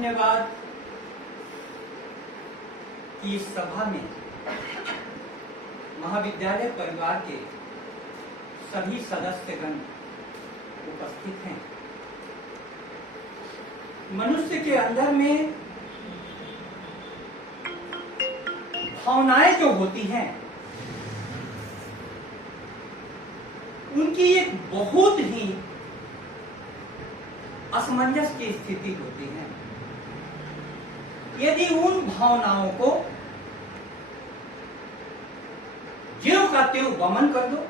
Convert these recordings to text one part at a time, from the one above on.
धन्यवाद कि इस सभा में महाविद्यालय परिवार के सभी सदस्यगण उपस्थित हैं। मनुष्य के अंदर में भावनाएं जो होती हैं उनकी एक बहुत ही असमंजस की स्थिति होती है। यदि उन भावनाओं को ज्यों का त्यों वमन कर दो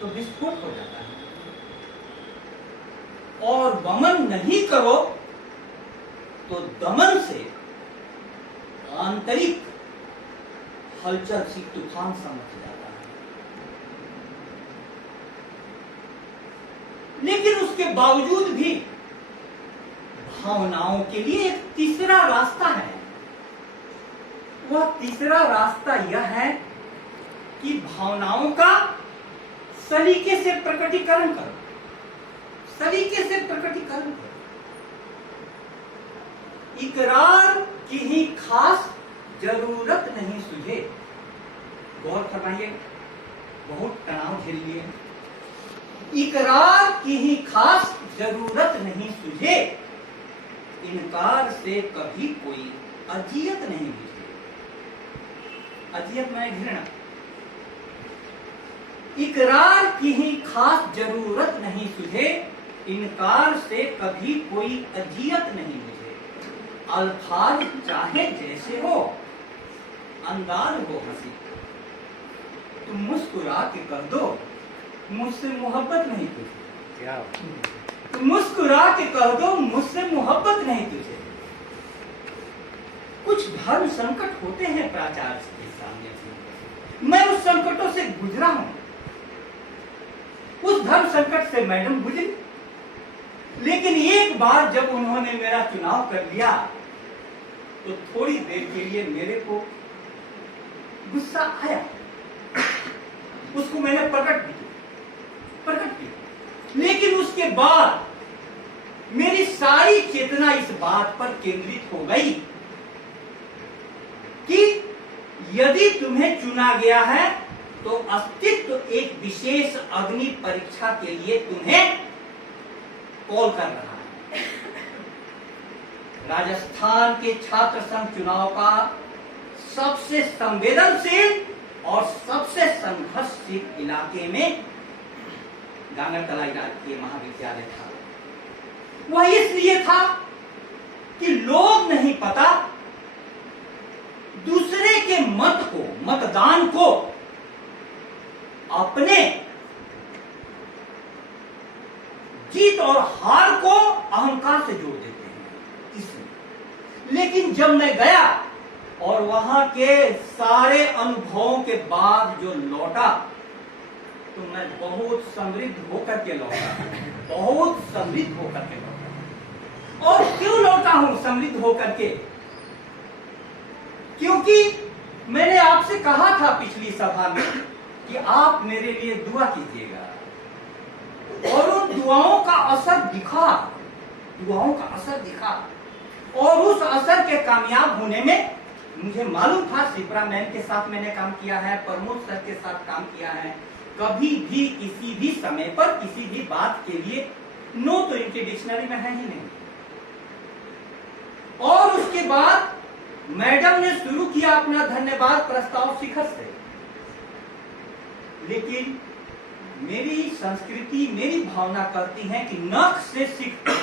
तो विस्फोट हो जाता है, और वमन नहीं करो तो दमन से आंतरिक हलचल सी तूफान सा मच जाता है। लेकिन उसके बावजूद भी भावनाओं के लिए एक तीसरा रास्ता है। वह तीसरा रास्ता यह है कि भावनाओं का सलीके से प्रकटीकरण करो, सलीके से प्रकटीकरण करो। इकरार की ही खास जरूरत नहीं सुझे। गौर फरमाइए, बहुत तनाव झेल लिए। इकरार की ही खास जरूरत नहीं सुझे, इनकार से कभी कोई अजियत नहीं बुझे। अजियत माने घृणा। इकरार की ही खास जरूरत नहीं सुझे, इनकार से कभी कोई अजियत नहीं बुझे। अल्फाज चाहे जैसे हो, अंदाज हो हंसी, तुम मुस्कुरा के कर दो, मुझसे मोहब्बत नहीं तुझे। क्या तुम मुस्कुरा के कह दो, मुझसे मोहब्बत नहीं तुझे। कुछ धर्म संकट होते हैं प्राचार्य के सामने से। मैं उस संकटों से गुजरा हूं। उस धर्म संकट से मैडम गुजरी। लेकिन एक बार जब उन्होंने मेरा चुनाव कर लिया तो थोड़ी देर के लिए मेरे को गुस्सा आया। उसको मैंने प्रकट किया। लेकिन उसके बाद मेरी सारी चेतना इस बात पर केंद्रित हो गई कि यदि तुम्हें चुना गया है तो अस्तित्व एक विशेष अग्नि परीक्षा के लिए तुम्हें कॉल कर रहा है। राजस्थान के छात्र संघ चुनाव का सबसे संवेदनशील और सबसे संघर्षशील इलाके में गांगरतला राजकीय महाविद्यालय था। वह इसलिए था कि लोग नहीं पता दूसरे के मत को, मतदान को अपने जीत और हार को अहंकार से जोड़ देते हैं, इसलिए। लेकिन जब मैं गया और वहां के सारे अनुभवों के बाद जो लौटा तो मैं बहुत समृद्ध होकर के लौटा, बहुत समृद्ध होकर के लौटा। और क्यों लौटा हूं समृद्ध होकर के? क्योंकि मैंने आपसे कहा था पिछली सभा में कि आप मेरे लिए दुआ कीजिएगा, और उन दुआओं का असर दिखा, दुआओं का असर दिखा। और उस असर के कामयाब होने में मुझे मालूम था, शिप्रा मैम के साथ मैंने काम किया है, प्रमोद सर के साथ काम किया है। कभी भी किसी भी समय पर किसी भी बात के लिए नो तो इनके डिक्शनरी में है ही नहीं। और उसके बाद मैडम ने शुरू किया अपना धन्यवाद प्रस्ताव शिखर से। लेकिन मेरी संस्कृति, मेरी भावना करती है कि नख से सीख तक,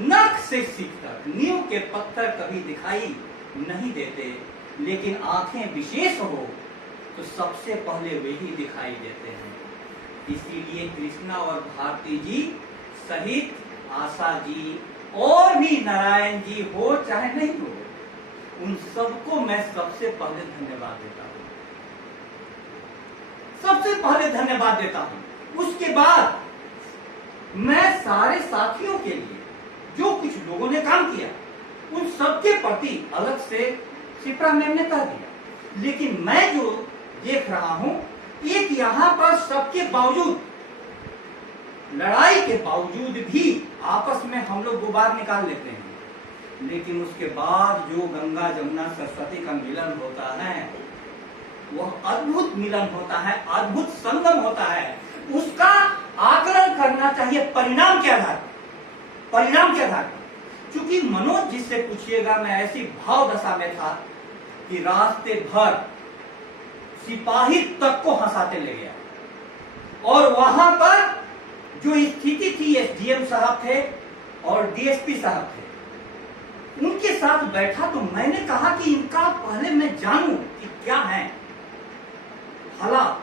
नख से सीख तक नींव के पत्थर कभी दिखाई नहीं देते, लेकिन आंखें विशेष हो तो सबसे पहले वही दिखाई देते हैं। इसीलिए कृष्णा और भारती जी सहित आशा जी और भी नारायण जी हो चाहे नहीं हो, उन सबको मैं सबसे पहले धन्यवाद देता हूं, सबसे पहले धन्यवाद देता हूं। उसके बाद मैं सारे साथियों के लिए जो कुछ लोगों ने काम किया उन सबके प्रति अलग से शिप्रा मैम ने कह दिया। लेकिन मैं जो देख रहा हूं, एक यहां पर सबके बावजूद लड़ाई के बावजूद भी आपस में हम लोग गुबार निकाल लेते हैं, लेकिन उसके बाद जो गंगा जमुना सरस्वती का मिलन होता है वह अद्भुत मिलन होता है, अद्भुत संगम होता है। उसका आकलन करना चाहिए परिणाम के आधार पर, परिणाम के आधार पर। क्योंकि मनोज जिससे पूछिएगा, मैं ऐसी भाव दशा में था कि रास्ते भर सिपाही तक को हंसाते ले गया, और वहां पर जो स्थिति थी, एसडीएम साहब थे और डीएसपी साहब थे, उनके साथ बैठा तो मैंने कहा कि इनका पहले मैं जानूं कि क्या है हालात।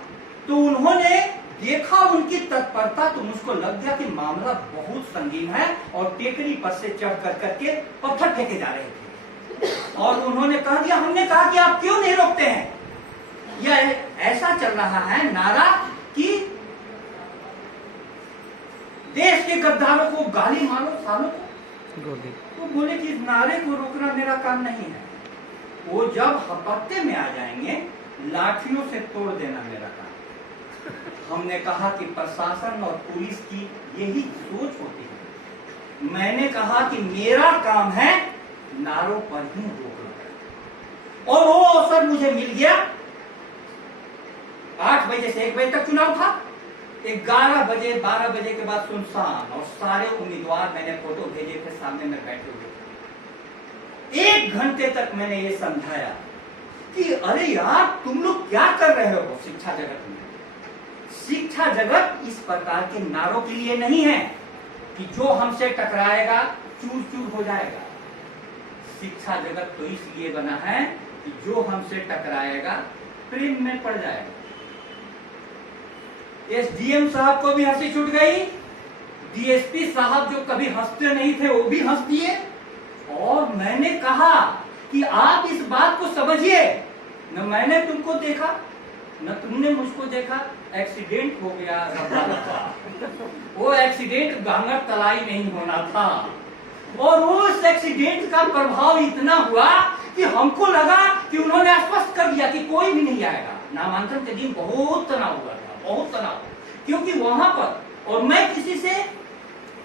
तो उन्होंने देखा उनकी तत्परता, तो मुझको लग गया कि मामला बहुत संगीन है, और टेकरी पर से चढ़ कर करके पत्थर फेंके जा रहे थे। और उन्होंने कह दिया, हमने कहा कि आप क्यों नहीं रोकते हैं, यह ऐसा चल रहा है नारा कि देश के गद्दारों को गाली मारो सालों को। तो बोले कि इस नारे को रोकना मेरा काम नहीं है, वो जब हपत्ते में आ जाएंगे लाठियों से तोड़ देना मेरा काम। हमने कहा कि प्रशासन और पुलिस की यही सोच होती है। मैंने कहा कि मेरा काम है नारों पर ही रोकना, और वो अवसर मुझे मिल गया। 8 बजे से 1 बजे तक चुनाव था, 11 बजे 12 बजे के बाद सुनसान, और सारे उम्मीदवार मैंने फोटो भेजे थे सामने में बैठे हुए। 1 घंटे तक मैंने ये समझाया कि अरे यार तुम लोग क्या कर रहे हो शिक्षा जगत में। शिक्षा जगत इस प्रकार के नारों के लिए नहीं है कि जो हमसे टकराएगा चूर चूर हो जाएगा। शिक्षा जगत तो इसलिए बना है कि जो हमसे टकराएगा प्रेम में पड़ जाएगा। एसडीएम साहब को भी हंसी छूट गई, डीएसपी साहब जो कभी हंसते नहीं थे वो भी हंस दिए। और मैंने कहा कि आप इस बात को समझिए, न मैंने तुमको देखा न तुमने मुझको देखा, एक्सीडेंट हो गया वो एक्सीडेंट गांगर तलाई नहीं होना था, और उस एक्सीडेंट का प्रभाव इतना हुआ कि हमको लगा कि उन्होंने स्पष्ट कर दिया कि कोई भी नहीं आएगा। नामांकन के दिन बहुत तनाव हुआ था, बहुत तनाव, क्योंकि वहां पर, और मैं किसी से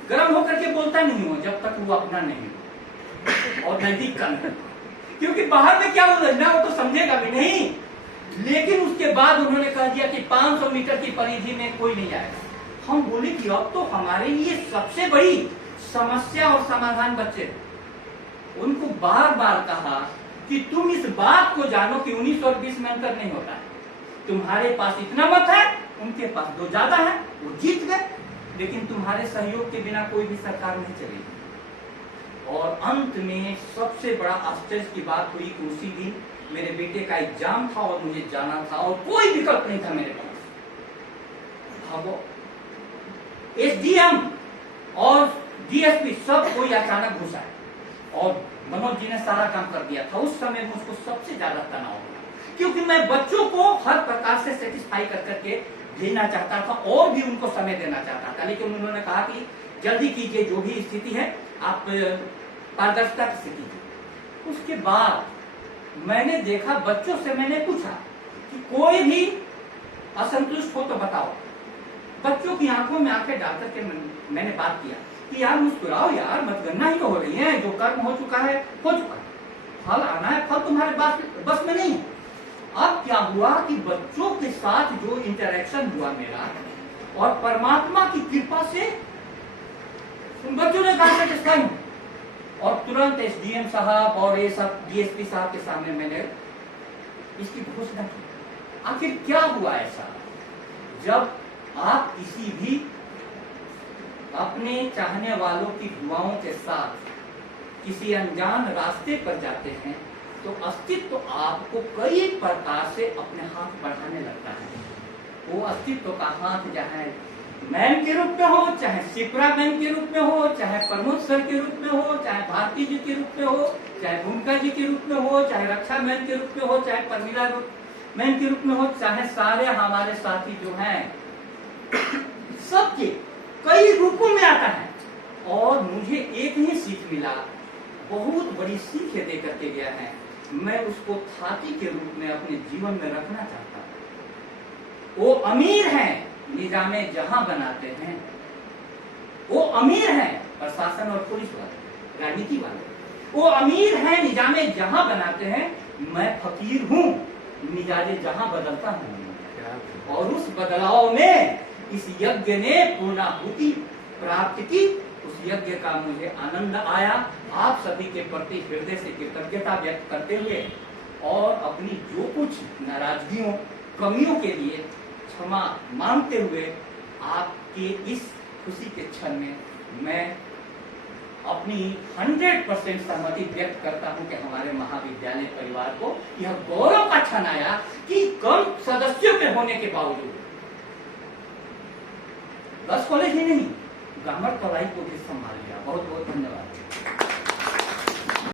गर्म होकर के बोलता नहीं हूं जब तक वो अपना नहीं हो और नजदीक का नहीं, क्योंकि बाहर में क्या बोलना वो तो समझेगा भी नहीं। लेकिन उसके बाद उन्होंने कह दिया कि 500 मीटर की परिधि में कोई नहीं आएगा। हम बोले कि अब तो हमारे लिए सबसे बड़ी समस्या और समाधान बच्चे। उनको बार बार कहा कि तुम इस बात को जानो कि 19 और 20 में अंतर नहीं होता है, तुम्हारे पास इतना मत है, उनके पास 2 ज्यादा है, वो जीत गए, लेकिन तुम्हारे सहयोग के बिना कोई भी सरकार नहीं चलेगी। और अंत में सबसे बड़ा आश्चर्य की बात हुई कि उसी दिन मेरे बेटे का एग्जाम था और मुझे जाना था और कोई विकल्प नहीं था मेरे पास। भागो, एसडीएम और डीएसपी सब कोई अचानक घुसा और मनोज जी ने सारा काम कर दिया था। उस समय मुझको सबसे ज्यादा तनाव हुआ, क्योंकि मैं बच्चों को हर प्रकार से सेटिस्फाई कर करके भेजना चाहता था और भी उनको समय देना चाहता था। लेकिन उन्होंने कहा कि जल्दी कीजिए, जो भी स्थिति है आप पारदर्शिता की स्थिति। उसके बाद मैंने देखा, बच्चों से मैंने पूछा कि कोई भी असंतुष्ट हो तो बताओ। बच्चों की आंखों में आंखें डाल करके मैंने बात किया कि यार मुस्कुराओ यार, मतगणना ही तो हो रही है, जो कर्म हो चुका है हो चुका है, फल आना है, फल तुम्हारे बस में नहीं है। अब क्या हुआ कि बच्चों के साथ जो इंटरेक्शन हुआ मेरा, और परमात्मा की कृपा से बच्चों ने कहा कि और तुरंत एसडीएम साहब और ये सब डीएसपी साहब के सामने मैंने इसकी घोषणा की। आखिर क्या हुआ ऐसा, जब आप किसी भी अपने चाहने वालों की दुआओं के साथ किसी अनजान रास्ते पर जाते हैं तो अस्तित्व आपको कई प्रकार से अपने हाथ बढ़ाने लगता है। वो अस्तित्व का हाथ चाहे मैम के रूप में हो, चाहे शिप्रा मैम के रूप में हो, चाहे प्रमोद सर के रूप में हो, चाहे भारती जी के रूप में हो, चाहे भूमिका जी के रूप में हो, चाहे रक्षा मैम के रूप में हो, चाहे परमिला मैम के रूप में हो, चाहे सारे हमारे साथी जो हैं, सबके कई रूपों में आता है। और मुझे एक ही सीख मिला, बहुत बड़ी सीख दे करके गया है, मैं उसको थाती के रूप में अपने जीवन में रखना चाहता हूँ। वो अमीर हैं, निजामे जहां बनाते हैं, वो अमीर हैं प्रशासन और पुलिस वाले, राजनीति वाले। वो अमीर हैं निजामे जहां बनाते हैं, मैं फकीर हूं मिजाजे जहां बदलता हूं। और उस बदलाव में इस यज्ञ ने पूर्णाहुति प्राप्त की। उस यज्ञ का मुझे आनंद आया। आप सभी के प्रति हृदय से कृतज्ञता व्यक्त करते हुए और अपनी जो कुछ नाराजगियों कमियों के लिए क्षमा मांगते हुए आपके इस खुशी के क्षण में मैं अपनी 100% सहमति व्यक्त करता हूं कि हमारे महाविद्यालय परिवार को यह गौरव का क्षण आया कि कम सदस्यों के होने के बावजूद 10 कॉलेज ही नहीं, ग्रामर कलाई को भी संभाल लिया। बहुत बहुत धन्यवाद।